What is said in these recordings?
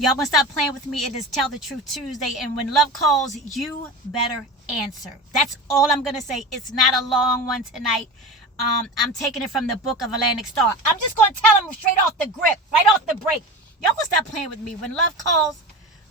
Y'all gonna stop playing with me. It is Tell the Truth Tuesday, and when love calls, you better answer. That's all I'm gonna say. It's not a long one tonight. I'm taking it from the book of Atlantic Star. I'm just gonna tell them straight off the grip, right off the break. Y'all gonna stop playing with me. When love calls,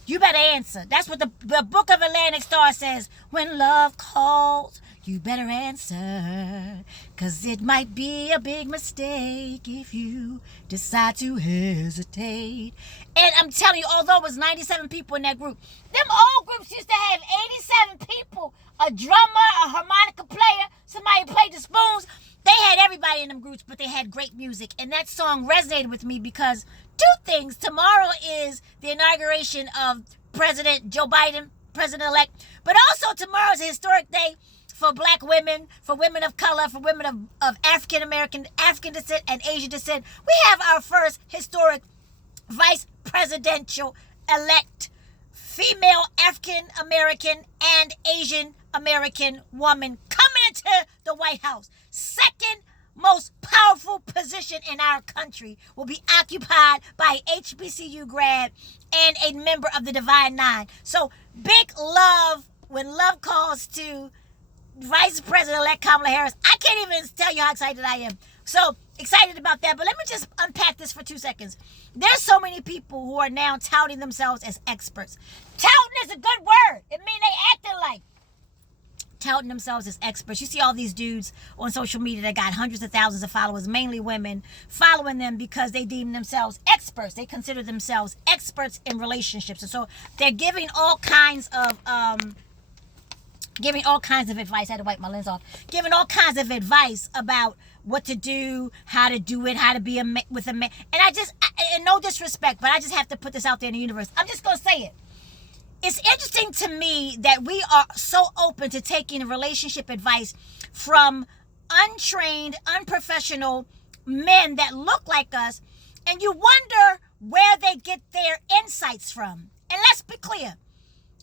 you better answer. That's what the book of Atlantic Star says. When love calls, you better answer. 'Cause it might be a big mistake if you decide to hesitate. And I'm telling you, although it was 97 people in that group, them old groups used to have 87 people. A drummer, a harmonica player, somebody played the spoons. They had everybody in them groups, but they had great music. And that song resonated with me because two things. Tomorrow is the inauguration of President Joe Biden, President-elect. But also tomorrow is a historic day for black women, for women of color, for women of African-American, African descent, and Asian descent. We have our first historic vice presidential elect female African-American and Asian-American woman coming into the White House. Second most powerful position in our country will be occupied by a HBCU grad and a member of the Divine Nine. So big love when love calls to Vice President-elect Kamala Harris. I can't even tell you how excited I am. So excited about that. But let me just unpack this for 2 seconds. There's so many people who are now touting themselves as experts. Touting is a good word. It means they acting like touting themselves as experts. You see all these dudes on social media that got hundreds of thousands of followers, mainly women, following them because they deem themselves experts. They consider themselves experts in relationships. And so they're giving all kinds of advice. I had to wipe my lens off. Giving all kinds of advice about what to do, how to do it, how to be with a man. And and no disrespect, but I just have to put this out there in the universe. I'm just going to say it. It's interesting to me that we are so open to taking relationship advice from untrained, unprofessional men that look like us, and you wonder where they get their insights from. And let's be clear.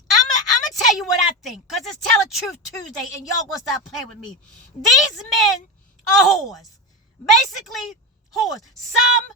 I'm going to tell you what I think, because it's Tell the Truth Tuesday, and y'all going to stop playing with me. These men are whores. Basically, whores. Some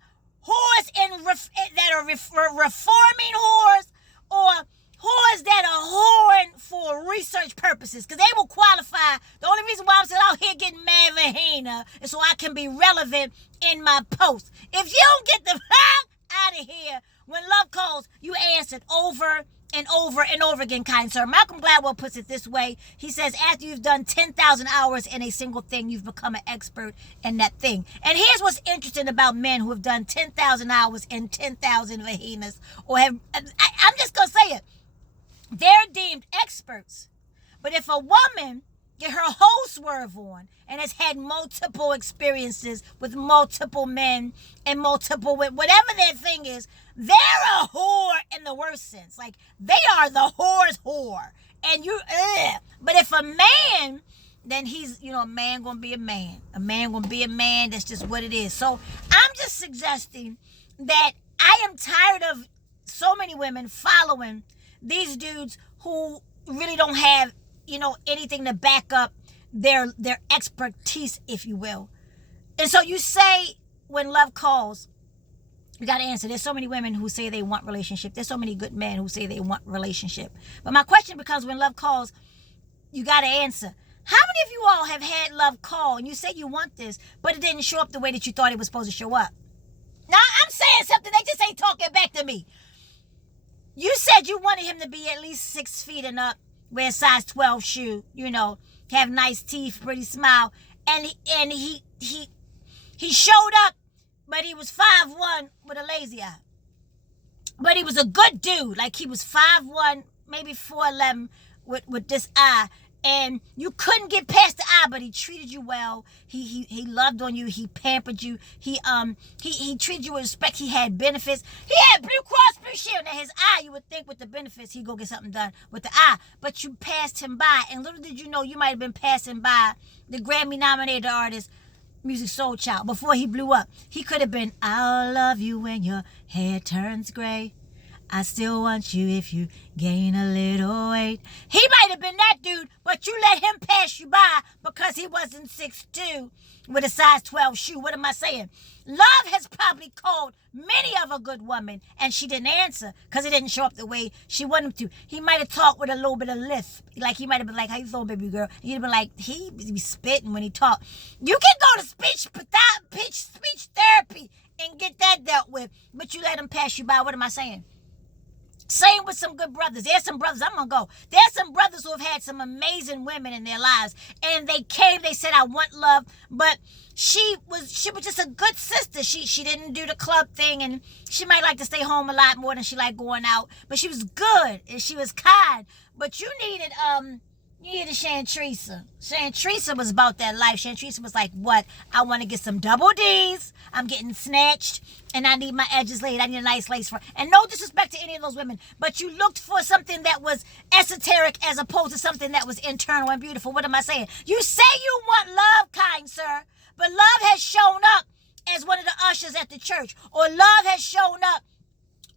whores that are reforming whores, or whores that are whoring for research purposes, because they will qualify. The only reason why I'm still out here getting mad vagina is so I can be relevant in my post. If you don't get the fuck out of here, when love calls, you answered over and over and over again, kind sir. Malcolm Gladwell puts it this way. He says, after you've done 10,000 hours in a single thing, you've become an expert in that thing. And here's what's interesting about men who have done 10,000 hours in 10,000 vaginas, or I'm just going to say it. They're deemed experts. But if a woman get her whole swerve on and has had multiple experiences with multiple men and multiple, whatever their thing is, they're a whore in the worst sense. Like, they are the whore's whore. And but if a man, then he's, a man gonna be a man. A man gonna be a man. That's just what it is. So I'm just suggesting that I am tired of so many women following these dudes who really don't have, anything to back up their expertise, if you will. And so you say, when love calls, you got to answer. There's so many women who say they want relationship. There's so many good men who say they want relationship. But my question becomes, when love calls, you got to answer. How many of you all have had love call and you say you want this, but it didn't show up the way that you thought it was supposed to show up? Now, I'm saying something. They just ain't talking back to me. You said you wanted him to be at least 6 feet and up, wear a size 12 shoe, have nice teeth, pretty smile. And he showed up, but he was 5'1" with a lazy eye. But he was a good dude. Like, he was 5'1", maybe 4'11" with this eye. And you couldn't get past the eye, but he treated you well. He loved on you. He pampered you. He treated you with respect. He had benefits. He had Blue Cross Blue Shield. Now, his eye, you would think with the benefits, he'd go get something done with the eye. But you passed him by. And little did you know, you might have been passing by the Grammy-nominated artist, Music Soul Child, before he blew up. He could have been, I'll love you when your hair turns gray. I still want you if you gain a little weight. He might have been that dude, but you let him pass you by because he wasn't 6'2" with a size 12 shoe. What am I saying? Love has probably called many of a good woman, and she didn't answer because he didn't show up the way she wanted him to. He might have talked with a little bit of lisp. Like, he might have been like, how you doing, baby girl? And you'd have been like, he be spitting when he talked. You can go to speech therapy and get that dealt with, but you let him pass you by. What am I saying? Same with some good brothers. There's some brothers, I'm going to go. There's some brothers who have had some amazing women in their lives. And they came, they said, I want love. But she was just a good sister. She didn't do the club thing. And she might like to stay home a lot more than she liked going out. But she was good and she was kind. But you needed Shantresa. Shantresa was about that life. Shantresa was like, what? I want to get some double D's. I'm getting snatched. And I need my edges laid. I need a nice lace front. And no disrespect to any of those women. But you looked for something that was esoteric as opposed to something that was internal and beautiful. What am I saying? You say you want love, kind sir. But love has shown up as one of the ushers at the church. Or love has shown up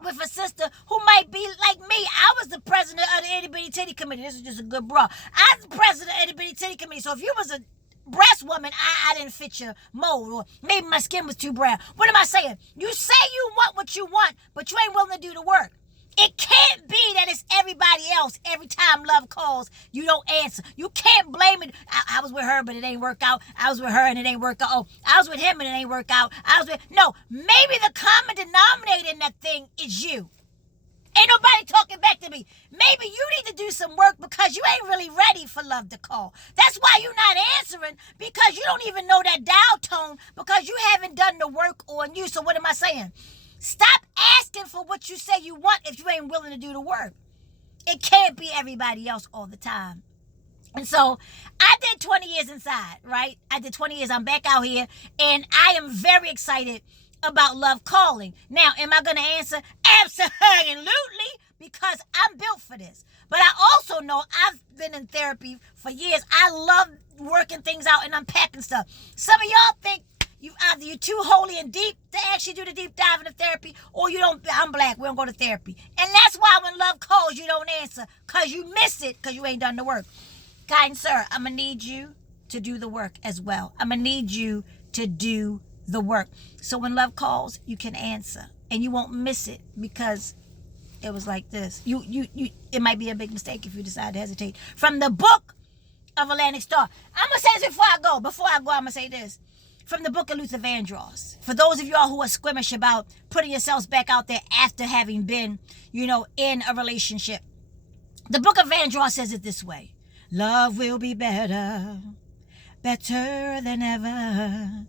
with a sister who might be like me. I was the president of the Itty Bitty Titty Committee. This is just a good bra. I was the president of the Itty Bitty Titty Committee. So if you was a breast woman, I didn't fit your mold, or maybe my skin was too brown. What am I saying? You say you want what you want, but you ain't willing to do the work. It can't be that it's everybody else. Every time love calls, you don't answer. You can't blame it. I was with her, but it ain't work out. I was with her, and it ain't work out. Oh, I was with him, and it ain't work out. No, maybe the common denominator in that thing is you. Ain't nobody talking back to me. Maybe you need to do some work because you ain't really ready for love to call. That's why you're not answering, because you don't even know that dial tone, because you haven't done the work on you. So what am I saying? Stop asking for what you say you want if you ain't willing to do the work. It can't be everybody else all the time. And so I did 20 years inside, right? I did 20 years. I'm back out here, and I am very excited about love calling. Now, am I going to answer? Absolutely, because I'm built for this. But I also know I've been in therapy for years. I love working things out and unpacking stuff. Some of y'all think you're too holy and deep to actually do the deep dive into therapy, or you don't. I'm black. We don't go to therapy. And that's why when love calls, you don't answer, because you miss it, because you ain't done the work. Kind sir, I'm going to need you to do the work as well. I'm going to need you to do the work. So when love calls, you can answer, and you won't miss it, because it was like this. It might be a big mistake if you decide to hesitate. From the book of Atlantic Star. I'm going to say this before I go. I'm going to say this. From the book of Luther Vandross. For those of y'all who are squeamish about putting yourselves back out there after having been, in a relationship. The book of Vandross says it this way. Love will be better than ever,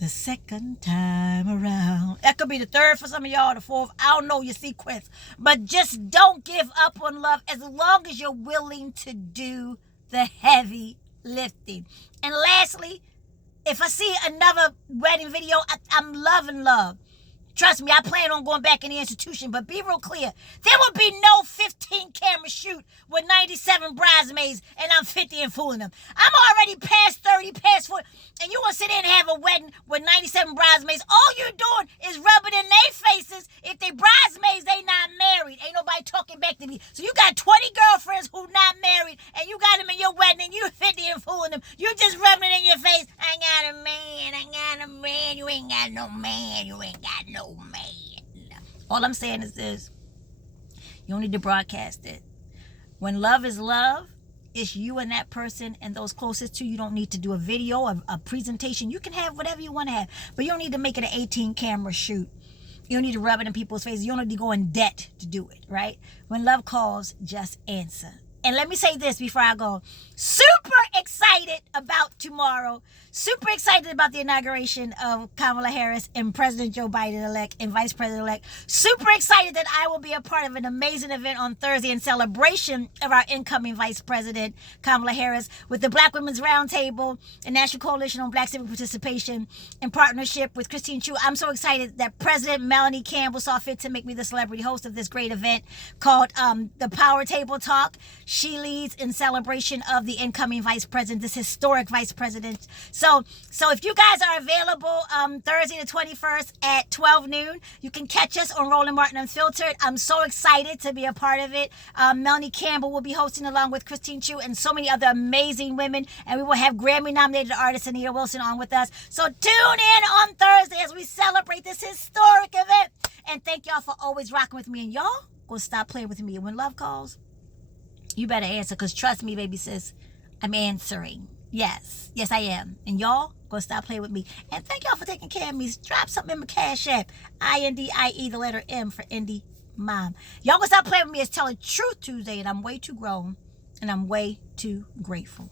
the second time around. That could be the third for some of y'all, the fourth. I don't know your sequence. But just don't give up on love as long as you're willing to do the heavy lifting. And lastly, if I see another wedding video, I'm loving love. Trust me, I plan on going back in the institution, but be real clear. There will be no 15 camera shoot with 97 bridesmaids and I'm 50 and fooling them. I'm already past 30, past 40, and you want to sit in and have a wedding with 97 bridesmaids. All you're doing is rubbing in their faces. If they bridesmaids, they not married. Ain't nobody talking back to me. So you got 20 girlfriends who not married, and you got them in your wedding, and you 50 and fooling them. You just rubbing it in your face. I got a man. You ain't got no man. You ain't got no man. All I'm saying is this. You don't need to broadcast it. When love is love, it's you and that person and those closest to you. You don't need to do a video, a presentation. You can have whatever you want to have, but you don't need to make it an 18 camera shoot. You don't need to rub it in people's faces. You don't need to go in debt to do it, right? When love calls, just answer. And let me say this before I go. Super excited about tomorrow. Super excited about the inauguration of Kamala Harris and President Joe Biden-elect and Vice President-elect. Super excited that I will be a part of an amazing event on Thursday in celebration of our incoming Vice President, Kamala Harris, with the Black Women's Roundtable, the National Coalition on Black Civic Participation, in partnership with Christine Chu. I'm so excited that President Melanie Campbell saw fit to make me the celebrity host of this great event called the Power Table Talk. she leads in celebration of the incoming vice president, this historic vice president. So if you guys are available Thursday the 21st at 12 noon, you can catch us on Roland Martin Unfiltered. I'm so excited to be a part of it. Melanie Campbell will be hosting along with Christine Chu and so many other amazing women. And we will have Grammy-nominated artist Anita Wilson on with us. So tune in on Thursday as we celebrate this historic event. And thank y'all for always rocking with me. And y'all gonna stop playing with me. When love calls, you better answer, because trust me, baby sis, I'm answering. Yes, I am. And y'all gonna stop playing with me. And thank y'all for taking care of me. Drop something in my Cash App. INDIE, the letter M for Indie Mom. Y'all gonna stop playing with me. It's Telling Truth Tuesday, and I'm way too grown, and I'm way too grateful.